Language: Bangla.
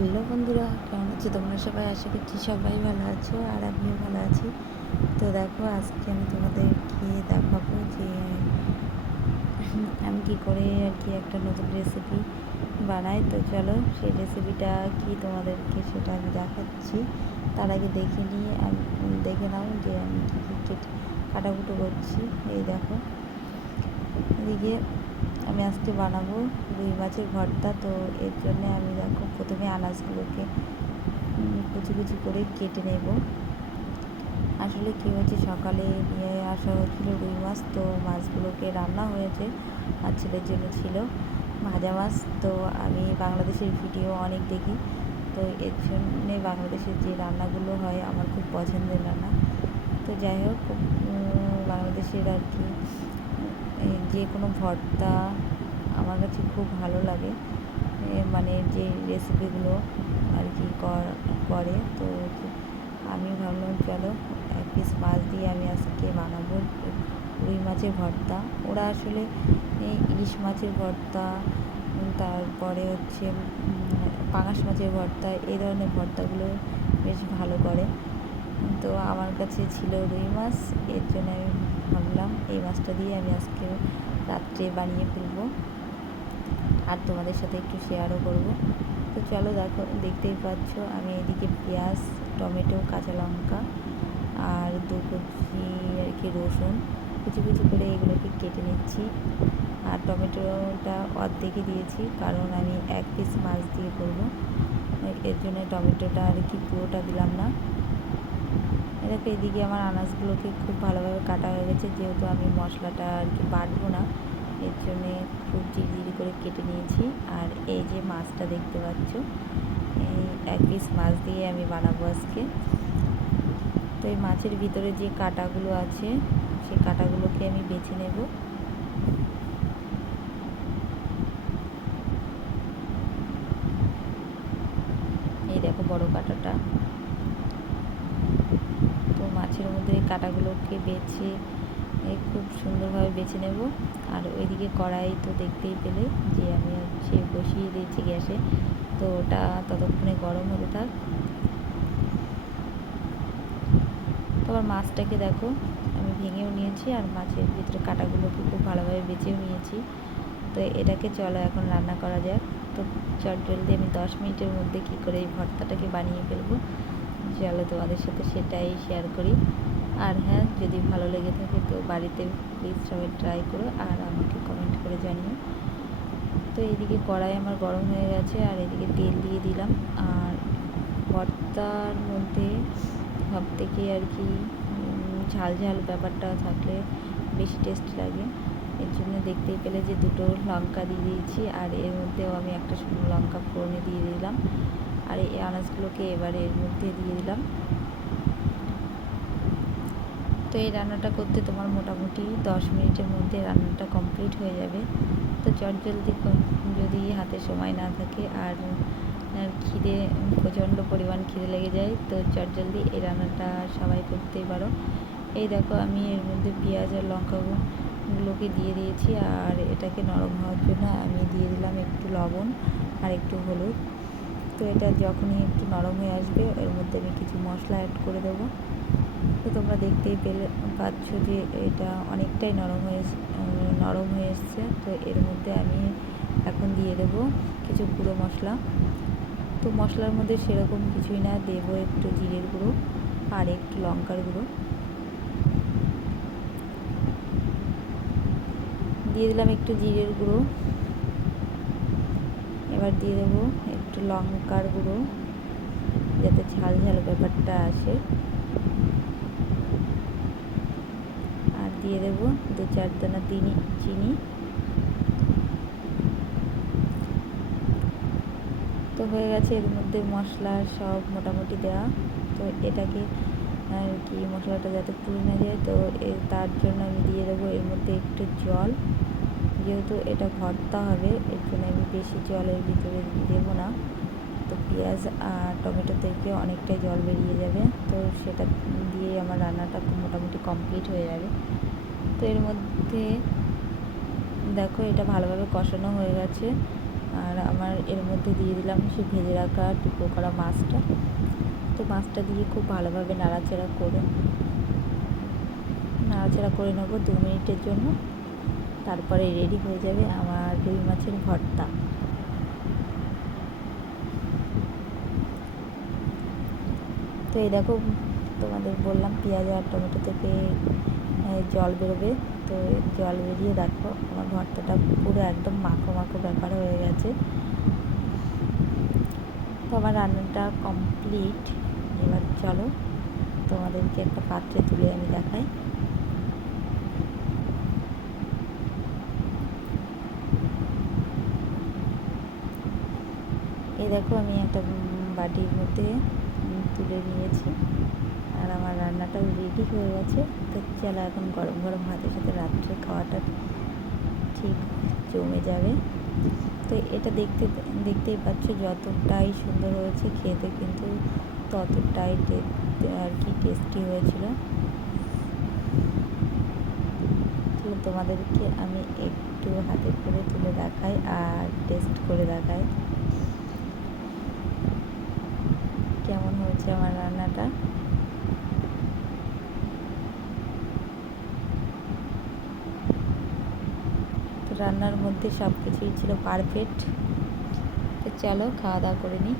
হ্যালো বন্ধুরা, কেমন আছো? তোমরা সবাই? আশা করছি সবাই ভালো আছো আর আমিও ভালো আছি। তো দেখো, আজকে আমি তোমাদেরকে দেখাবো যে, আমি কি করে আর কি একটা নতুন রেসিপি বানাই। তো চলো, সেই রেসিপিটা কি তোমাদেরকে সেটা আমি দেখাচ্ছি। তার আগে দেখে নিয়ে আমি, দেখে নাও যে আমি কী কী কেটে কাটাকুটো করছি। এই দেখো, এদিকে আমি আজকে বানাবো রুই মাছের ভর্তা। তো এর জন্য আমি দেখো প্রথমে আনাজগুলোকে কুচি কুচি করে কেটে নেব। আসলে কী হয়েছে, সকালে নিয়ে আসা হয়েছিল রুই মাছ, তো মাছগুলোকে রান্না হয়েছে আর ছেলের জন্য ছিল ভাজা মাছ। তো আমি বাংলাদেশের ভিডিও অনেক দেখি, তো এর জন্যে বাংলাদেশের যে রান্নাগুলো হয় আমার খুব পছন্দের রান্না। তো যাই হোক বাংলাদেশের আর কি যে কোনো ভর্তা আমার কাছে খুব ভালো লাগে। মানে যে রেসিপিগুলো আর কি করে তো আমি ভাবলাম চলো এক পিস মাছ দিয়ে আমি আজকে বানাবো রুই মাছের ভর্তা। ওরা আসলে ইলিশ মাছের ভর্তা, তারপরে হচ্ছে পাঙাশ মাছের ভর্তা, এই ধরনের ভর্তাগুলো বেশ ভালো করে। তো আমার কাছে ছিল রুই মাছ, এর জন্য আমি ভাবলাম এই মাছটা দিয়ে আমি আজকে রাত্রে বানিয়ে ফেলব। আর তোমাদের সাথে একটু শেয়ারও করব। তো চলো দেখো, দেখতেই পাচ্ছ আমি এদিকে পেঁয়াজ, টমেটো, কাঁচা লঙ্কা আর দু কুচি আর কি রসুন কুচি কুচি করে এগুলোকে কেটে নিচ্ছি। আর টমেটোটা অর্ধেকে দিয়েছি, কারণ আমি এক পিস মাছ দিয়ে করব। এর জন্য টমেটোটা আর কি পুরোটা দিলাম না। দেখো, এদিকে আমার আনাজগুলোকে খুব ভালোভাবে কাটা হয়ে গেছে। যেহেতু আমি মশলাটা আর কি বাটবো না, এর জন্যে খুব জিরি করে কেটে নিয়েছি। আর এই যে মাছটা দেখতে পাচ্ছ, এই এক পিস মাছ দিয়ে আমি বানাবো আজকে। তো এই মাছের ভিতরে যে কাটাগুলো আছে, সেই কাটাগুলোকে আমি বেছে নেব। এই দেখো বড় কাটাটা। তো মাছের মধ্যে কাটাগুলোকে বেছে খুব সুন্দরভাবে বেছে নেব। আর ওইদিকে কড়াই তো দেখতেই পেলে যে আমি হচ্ছে বসিয়ে দিয়েছি গ্যাসে। তো ওটা ততক্ষণে গরম হতে থাক। তারপর মাছটাকে দেখো, আমি ভেঙেও নিয়েছি আর মাছের ভিতরে কাটাগুলোকে খুব ভালোভাবে বেছেও নিয়েছি। তো এটাকে চলো এখন রান্না করা যাক। তো চট জলদি আমি দশ মিনিটের মধ্যে কী করে এই ভর্তাটাকে বানিয়ে ফেলব। চলো তোমাদের সাথে সেটাই শেয়ার করি। আর হ্যাঁ যদি ভালো লেগে থাকে তো বাড়িতে প্লিজ সবাই ট্রাই করো আর আমাকে কমেন্ট করে জানিও। তো এদিকে কড়াই আমার গরম হয়ে গেছে আর এদিকে তেল দিয়ে দিলাম। আর ভর্তার মধ্যে সব থেকে আর কি ঝাল ঝাল ব্যাপারটা থাকলে বেশি টেস্ট লাগে। এর জন্য দেখতেই পেলে যে দুটো লঙ্কা দিয়ে দিয়েছি আর এর মধ্যেও আমি একটা শুকনো লঙ্কা ফোড়নে দিয়ে দিলাম। এই আনাজগুলোকে এবার এর মধ্যে দিয়ে দিলাম। তো এই রান্নাটা করতে তোমার মোটামুটি দশ মিনিটের মধ্যে রান্নাটা কমপ্লিট হয়ে যাবে। তো চটজলদি যদি হাতে সময় না থাকে আর খিদে, প্রচণ্ড পরিমাণ খিদে লেগে যায়, তো চটজলদি এই রান্নাটা সবাই করতেই পারো। এই দেখো আমি এর মধ্যে পেঁয়াজ আর লঙ্কাগুলোকে দিয়ে দিয়েছি, আর এটাকে নরম হওয়ার জন্য আমি দিয়ে দিলাম একটু লবণ আর একটু হলুদ। তো এটা যখনই একটু নরম হয়ে আসবে, এর মধ্যে আমি কিছু মশলা অ্যাড করে দেবো। তো তোমরা দেখতেই পেলে, পাচ্ছ যে এটা অনেকটাই নরম হয়ে নরম হয়ে এসছে। তো এর মধ্যে আমি এখন দিয়ে দেবো কিছু গুঁড়ো মশলা। তো মশলার মধ্যে সেরকম কিছুই না, দেবো একটু জিরের গুঁড়ো আর একটু লঙ্কার গুঁড়ো। দিয়ে দিলাম একটু জিরের গুঁড়ো। এবার দিয়ে দেবো একটু লঙ্কার গুঁড়ো, যাতে ঝাল ঝাল ব্যাপারটা আসে। আর দিয়ে দেবো দু চার দানা চিনি চিনি। তো হয়ে গেছে, এর মধ্যে মশলা সব মোটামুটি দেওয়া। তো এটাকে, আর কি মশলাটা যাতে পুড়ে না যায়, তো তার জন্য আমি দিয়ে দেবো এর মধ্যে একটু জল। যেহেতু এটা ভর্তা হবে এর জন্য আমি বেশি জলের ভিতরে দেবো না। তো পেঁয়াজ আর টমেটো থেকে অনেকটাই জল বেরিয়ে যাবে। তো সেটা দিয়ে আমার রান্নাটা মোটামুটি কমপ্লিট হয়ে যাবে। তো এর মধ্যে দেখো এটা ভালোভাবে কষানো হয়ে গেছে। আর আমার এর মধ্যে দিয়ে দিলাম সে ভেজে রাখা টুকরো করা মাছটা। তো মাছটা দিয়ে খুব ভালোভাবে নাড়াচাড়া করে নাড়াচাড়া করে নেব দু মিনিটের জন্য। তারপরে রেডি হয়ে যাবে আমার রুই মাছের ভর্তা। তো এই দেখো, তোমাদের বললাম পেঁয়াজ আর টমেটো থেকে জল বেরোবে। তো জল বেরিয়ে দেখো, আমার ভর্তাটা পুরো একদম মাখো মাখো ব্যাপার হয়ে গেছে। তো আমার রান্নাটা কমপ্লিট এবার চলো, তোমাদেরকে একটা পাত্রে তুলে আমি দেখাই। এই দেখো আমি একটা বাটির মধ্যে তুলে নিয়েছি। আর আমার রান্নাটাও রেডি হয়ে গেছে। তো চলো এখন গরম গরম ভাতের সাথে রাত্রে খাওয়াটা ঠিক জমে যাবে। তো এটা দেখতে, দেখতেই পাচ্ছ যতটাই সুন্দর হয়েছে, খেতে কিন্তু ততটাই আর কি টেস্টি হয়েছিল। তোমাদেরকে আমি একটু হাতে করে তুলে দেখাই আর টেস্ট করে দেখাই। কেমন হয়েছে আমার রান্নাটা? রান্নার মধ্যে সব কিছুই ছিল পারফেক্ট তো চলো খাওয়া দাওয়া করে নিই